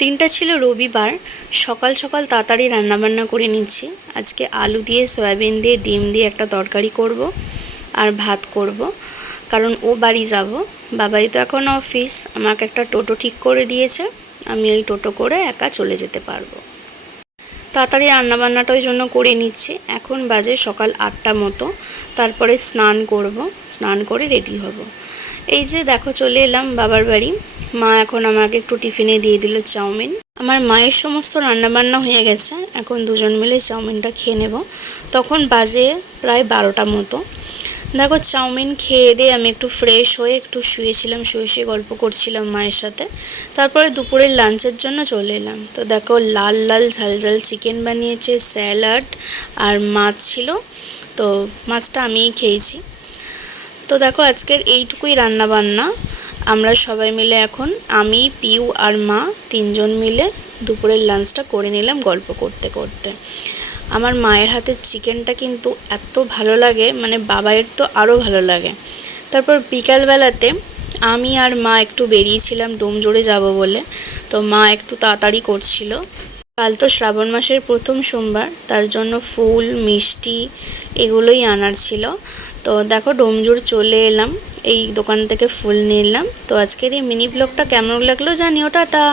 দিনটা ছিল রবিবার। সকাল সকাল তাড়াতাড়ি রান্নাবান্না করে নিচ্ছি। আজকে আলু দিয়ে সয়াবিন দিয়ে ডিম দিয়ে একটা তরকারি করব আর ভাত করব, কারণ ও বাড়ি যাব। বাবাই তো এখন অফিস, আমাকে একটা টোটো ঠিক করে দিয়েছে, আমি ওই টোটো করে একা চলে যেতে পারবো। তাড়াতাড়ি রান্নাবান্নাটা ওই জন্য করে নিচ্ছি। এখন বাজে সকাল 8টা মতো। তারপরে স্নান করব, স্নান করে রেডি হব। এই যে দেখো চলে এলাম বাবার বাড়ি। মা এখন আমাকে একটু টিফিনে দিয়ে দিল চাউমিন। আমার মায়ের সমস্ত রান্নাবান্না হয়ে গেছে, এখন দুজন মিলে চাউমিনটা খেয়ে নেব। তখন বাজে প্রায় 12টা মতো। দেখো চাউমিন খেয়ে দিয়ে আমি একটু ফ্রেশ হয়ে একটু শুয়েছিলাম, শুয়ে গল্প করছিলাম মায়ের সাথে। তারপরে দুপুরের লাঞ্চের জন্য চলে এলাম। তো দেখো লাল লাল ঝাল ঝাল চিকেন বানিয়েছে, স্যালাড আর মাছ ছিল। তো মাছটা আমিই খেয়েছি। তো দেখো আজকের এইটুকুই রান্না বান্না। আমরা সবাই মিলে এখন, আমি, পিউ আর মা, তিনজন মিলে দুপুরের লাঞ্চটা করে নিলাম গল্প করতে করতে। আমার মায়ের হাতের চিকেনটা কিন্তু এত ভালো লাগে, মানে বাবাইয়ের তো আরও ভালো লাগে। তারপর বিকালবেলাতে আমি আর মা একটু বেরিয়েছিলাম ডোমজোড়ে যাব বলে। তো মা একটু তাড়াতাড়ি করছিল, কাল তো শ্রাবণ মাসের প্রথম সোমবার, তার জন্য ফুল মিষ্টি এগুলোই আনার ছিল। তো দেখো ডোমজোড় চলে এলাম, এই দোকান থেকে ফুল নিলাম। তো আজকের এই মিনি ব্লগটা কেমন লাগলো জানিও, টাটা।